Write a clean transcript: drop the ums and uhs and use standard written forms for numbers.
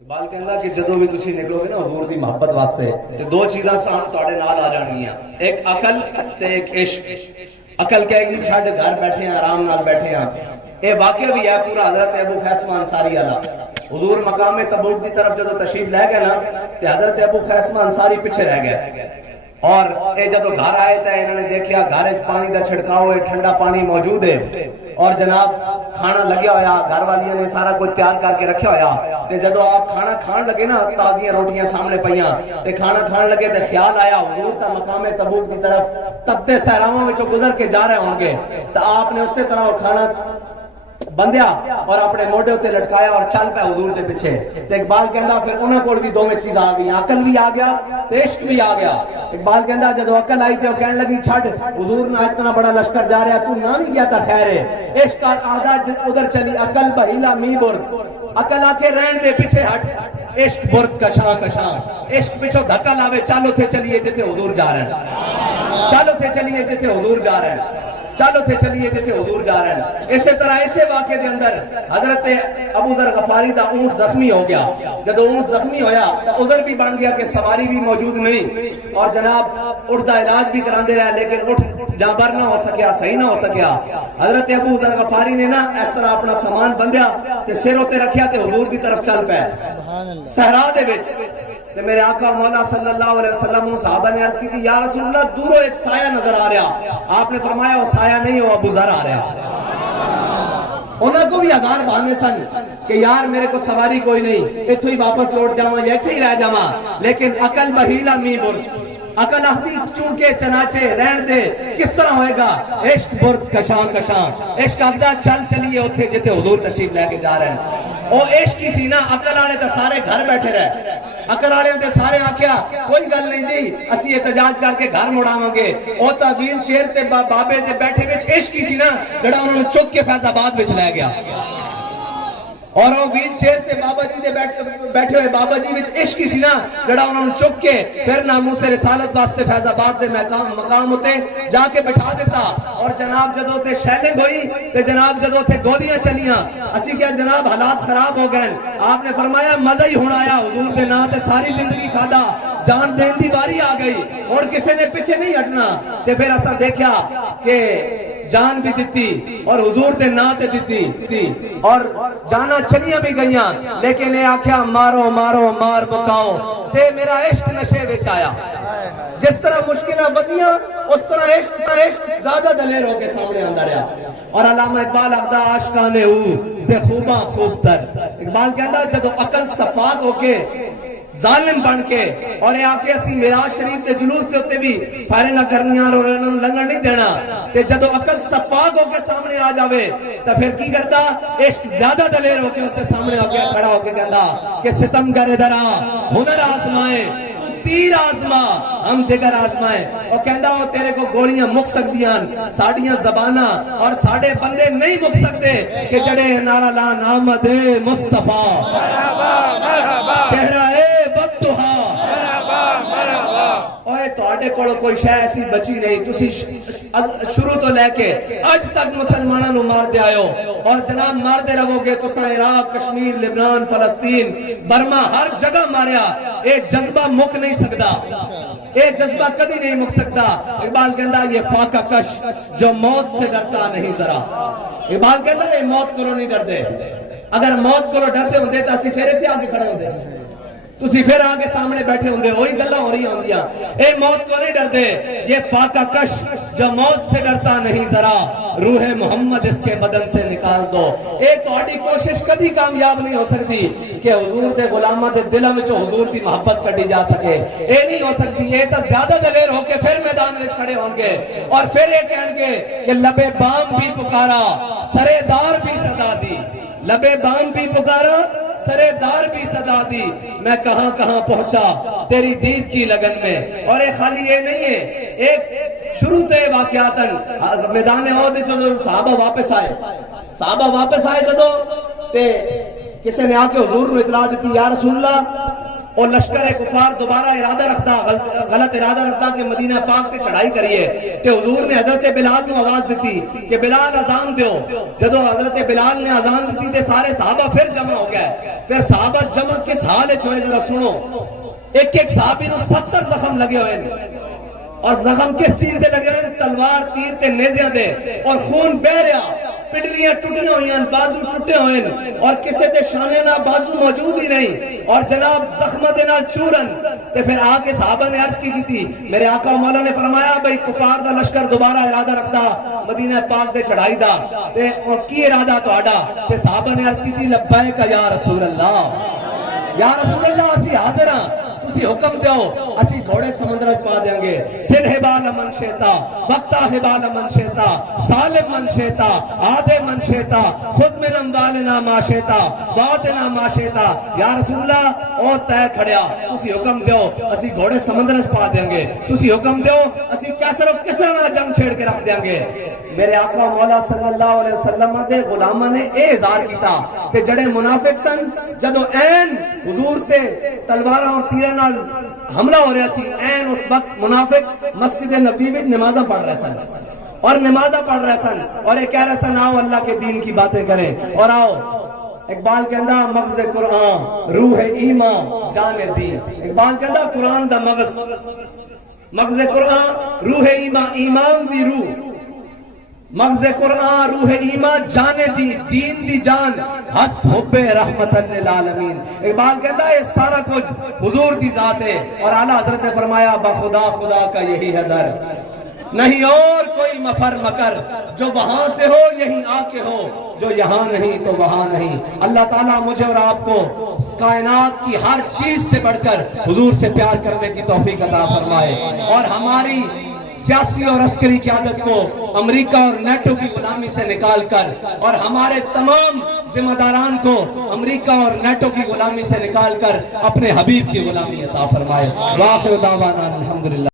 اقبال کہندا کہ جدوں بھی تسی نکلو گے نا حضور دی محبت واسطے تے دو چیزاں تواڈے نال آ جانگیاں، ایک عقل تے ایک عشق۔ عقل کہے گی ساڈے گھر بیٹھے ہیں، آرام نال بیٹھے ہیں۔ اے واقعہ بھی ہے پورا حضرت ابو خیثمہ انصاری والا۔ حضور مقام تبوک دی طرف جدوں تشریف لے گئے نا تے حضرت ابو خیثمہ انصاری پیچھے رہ گئے، اور اے جدوں گھر آئے تے انہوں نے دیکھیا گھر وچ پانی دا چھڑکاؤ ہے، ٹھنڈا پانی موجود ہے، اور جناب کھانا لگیا ہویا، گھر والیاں نے سارا کچھ تیار کر کے رکھیا ہویا۔ تے جدوں آپ کھانا کھان لگے نا، تازیاں روٹیاں سامنے پیاں تے کھانا کھان لگے تے خیال آیا حضور تا مقام تبوک کی طرف تپتے صحراواں وچوں گزر کے جا رہے ہوں گے، تو آپ نے اسی طرح کھانا بندیا اور اپنے موڈے تے لٹکایا اور چل پے حضور دے پیچھے۔ تے اقبال کہندا پھر انہاں کول بھی دوویں چیز آ گئی، عقل بھی آ گیا تے عشق بھی آ گیا۔ اقبال کہندا جدوں عقل آئی تے وہ کہن لگی چھڈ حضور نہ اتنا بڑا لشکر جا رہا، تو نہ بھی گیا تا خیر ہے۔ عشق آدھا ادھر چلی، عقل بہیلا می برد، عقل آ کے رہن دے پیچھے ہٹ، عشق برد کشاں کشاں، عشق پیچھے دھکا لاوے، چلو تھے چلیے جتے حضور جا رہے ہیں، چلو تھے چلیے جتے حضور جا رہے ہیں، چلو تھے چلیے جتے حضور جا رہے ہیں۔ اسی طرح اسی واقعے دے اندر حضرت ابو ذر غفاری دا اونٹ زخمی ہو گیا۔ جب اونٹ زخمی ہویا تو عذر بھی بن گیا کہ سواری بھی موجود نہیں، اور جناب اٹھ دا علاج بھی کراندے رہے، لیکن اٹھ جانبر نہ ہو سکیا، صحیح نہ ہو سکیا۔ حضرت ابو ذر غفاری نے نا اس طرح اپنا سامان بندیا تے سر تے رکھیا تے حضور دی طرف چل پے صحرا دے وچ۔ تے میرے آقا مولا صلی اللہ علیہ وسلم صحابہ نے عرض کی تھی یا رسول اللہ دوروں ایک سایہ نظر آ رہا، آپ نے فرمایا وہ سایہ نہیں، وہ ابو ذر آ رہا۔ انہوں کو بھی ہزار بہانے سن کہ یار میرے کو سواری کوئی نہیں، اتھوں ہی واپس لوٹ جاواں یا اتھے ہی رہ جاواں، لیکن عقل بہیلا می برد، عقل اختی چونکے چناچے رہن دے، کس طرح ہوئے گا؟ عشق برد کشاں کشاں، عشق آگدا چل چلیے اتھے جتے حضور تشریف لے کے جا رہے ہیں۔ وہ عشق ہی سی نا، عقل والے تو سارے گھر بیٹھے رہے، عقل والے تے سارے آکھیا کوئی گل نہیں جی اسی احتجاج کر کے گھر مڑاواں گے۔ او تا ویل چیئر تے بابے تے بیٹھے وچ عشق ہی سی نا جڑا انہوں نے چک کے فیض آباد وچ لے گیا، اور وہ ویل چیئر تے بابا جی دے بیٹھے ہوئے بابا جی وچ عشق ہی سی نا جڑا انہوں نے چک کے پھر ناموس رسالت واسطے فیض آباد دے مقام تے جا کے بٹھا دیتا۔ اور جناب جدوں تے شیلنگ ہوئی تے جناب جدوں تے گولیاں چلیاں، اسی کیا جناب حالات خراب ہو گئے، آپ نے فرمایا مزہ ہی ہونا آیا حضور دے نام تے ساری زندگی کھادا، جان دین دی باری آ گئی، اور کسی نے پیچھے نہیں ہٹنا۔ تے پھر اساں دیکھیا کہ جان بھی دیتی اور حضور دے نا تے دیتی، اور جانا چلیاں بھی گئیاں، لیکن اے آکھیا مارو مارو مار بکاؤ، تے میرا عشق نشے وچ آیا۔ جس طرح مشکلیں ودیاں اس طرح عشق زیادہ دلیر ہو کے سامنے آندا رہا۔ اور علامہ اقبال آخدا عاشقانے او سے خوباں خوب تر، اقبال کہندا جدوں عقل صفاق ہو کے ظالم بن کے، اور یہ آکے اسی معراج شریف کے جلوس کے اوتے بھی فائرنگ نہ کرنیاں اور لنگن نہیں دینا، تے جدو عقل صفاق ہو کے سامنے آ جاوے تو پھر کی کرتا؟ عشق زیادہ دلیر ہو کے اس کے سامنے ہو کے کھڑا ہو کے کہندا کہ ستم گر ادھرا ہنر آزمائے تیر آزما ہم جگر آزمائے۔ اور کہندا وہ تیرے کو گولیاں مک سکدیاں، ساڑیاں زباناں اور ساڑے بندے نہیں مک سکتے کہ جڑے نعرہ لا نامد مصطفیٰ چہرہ بدتہا۔ اوے تواڈے کول کوئی شے ایسی بچی نہیں، تسی شروع تو لے کے اج تک مسلماناں نو مار دے آئے ہو، اور جناب مار دے رہو گے۔ تساں عراق، کشمیر، لبنان، فلسطین، برما ہر جگہ ماریا، اے جذبہ مک نہیں سکتا، اے جذبہ کدی نہیں مک سکتا۔ اقبال کہندا یہ فاقہ کش جو موت سے ڈرتا نہیں ذرا، اقبال کہندا یہ موت کو نہیں ڈردے، اگر موت کو ڈردے ہوندے تو اسی پھر اتنے آگے کھڑے ہوندے، تسی پھر آگے سامنے بیٹھے ہوندے، وہی گلاں ہو رہی ہوندیاں۔ اے موت کو نہیں ڈردے، یہ فاقہ کش جو موت سے ڈرتا نہیں ذرا، روح محمد اس کے بدن سے نکال دو۔ اے تہاڈی کوشش کدی کامیاب نہیں ہو سکتی کہ حضور دے غلاماں دے دلاں وچوں حضور دی محبت کڈی جا سکے، اے نہیں ہو سکتی۔ اے تا زیادہ دلیر ہو کے پھر میدان وچ کھڑے ہون گے اور پھر یہ کہیں گے کہ لبے بام بھی پکارا سرے دار بھی صدا دی، لبے بام بھی پکارا سرے دار بھی صدا دی، میں کہاں کہاں پہنچا تیری دید کی لگن میں۔ اور یہ خالی یہ نہیں ہے، ایک شروع تے واقعاتاً میدان احد جدو صحابہ واپس آئے جدو تے کسی نے آ کے حضور نے اطلاع دیتی یا رسول اللہ اور لشکر کفار دوبارہ ارادہ رکھتا غلط ارادہ رکھتا کہ مدینہ پاک تے چڑھائی کریے تے حضور نے حضرت بلال کو آواز دیتی کہ بلال اذان دیو. جدو حضرت بلال نے اذان دیتی تے سارے صحابہ پھر جمع ہو گئے. پھر صحابہ جمع کس حال جو ہے ذرا سنو. ایک ایک صحابی نو 70 زخم لگے ہوئے ہیں. اور زخم کس چیز دے لگے ہوئے ہیں؟ تلوار تیر تے نیزیاں دے. اور خون بہ رہا, پڈلیاں ٹوٹیاں ہوئی ہیں, بازو ٹوٹے ہوئے ہیں, اور کسے دے شانے نہ بازو موجود ہی نہیں, اور جناب زخمہ دے نال چورن. تے پھر آ کے صحابہ نے عرض کی تھی, میرے آقا مولا نے فرمایا بھئی کفار دا لشکر دوبارہ ارادہ رکھتا مدینہ پاک دے چڑھائی دا, تے اور کی ارادہ تہاڈا؟ تے صحابہ نے عرض کی تھی لبیک یا رسول اللہ, یا رسول اللہ اسی حاضر ہاں, تسی حکم دیو اسی گھوڑے سمندر پا دیں گے. سل حبال من شیتا, وقتا حبال من شیتا, سالب من شیتا, آدھے من شیتا, خود من اموالنا ما شیتا, وعدنا ما شیتا. یا رسول اللہ او تے کھڑیا, تسی حکم دیو اسی گھوڑے سمندر پا دیں گے, تسی حکم دیو اسی کیسر و کسر نہ جنگ چھیڑ کے رکھ دیں گے. میرے آقا مولا صلی اللہ علیہ وسلم دے غلامہ نے اے اظہار کیتا کہ جڑے منافق سن جدو این حضور تے تلواراں اور تیراں نال حملہ ہو رہا سی, این اس وقت منافق مسجد نبوی میں نمازاں پڑھ رہے سن اور نمازاں پڑھ رہے سن اور یہ کہہ رہے سن آؤ اللہ کے دین کی باتیں کریں. اور آؤ اقبال کہندا مغز قرآن روح ایمان جان دین. اقبال کہندا قرآن دا مغز قرآن روح ایمان, ایمان دی روح, مغز قرآن روح ایمان جان دی, دین دی جان, ہست حب رحمت للعالمین. اقبال کہتا ہے سارا کچھ حضور دی ذات ہے. اور اعلیٰ حضرت نے فرمایا بخدا خدا کا یہی ہے در, نہیں اور کوئی مفر مکر, جو وہاں سے ہو یہی آ کے ہو, جو یہاں نہیں تو وہاں نہیں. اللہ تعالیٰ مجھے اور آپ کو کائنات کی ہر چیز سے بڑھ کر حضور سے پیار کرنے کی توفیق عطا فرمائے, اور ہماری سیاسی اور عسکری قیادت کو امریکہ اور نیٹو کی غلامی سے نکال کر اور ہمارے تمام ذمہ داران کو امریکہ اور نیٹو کی غلامی سے نکال کر اپنے حبیب کی غلامی عطا فرمائے. وآخر دعوانا الحمدللہ.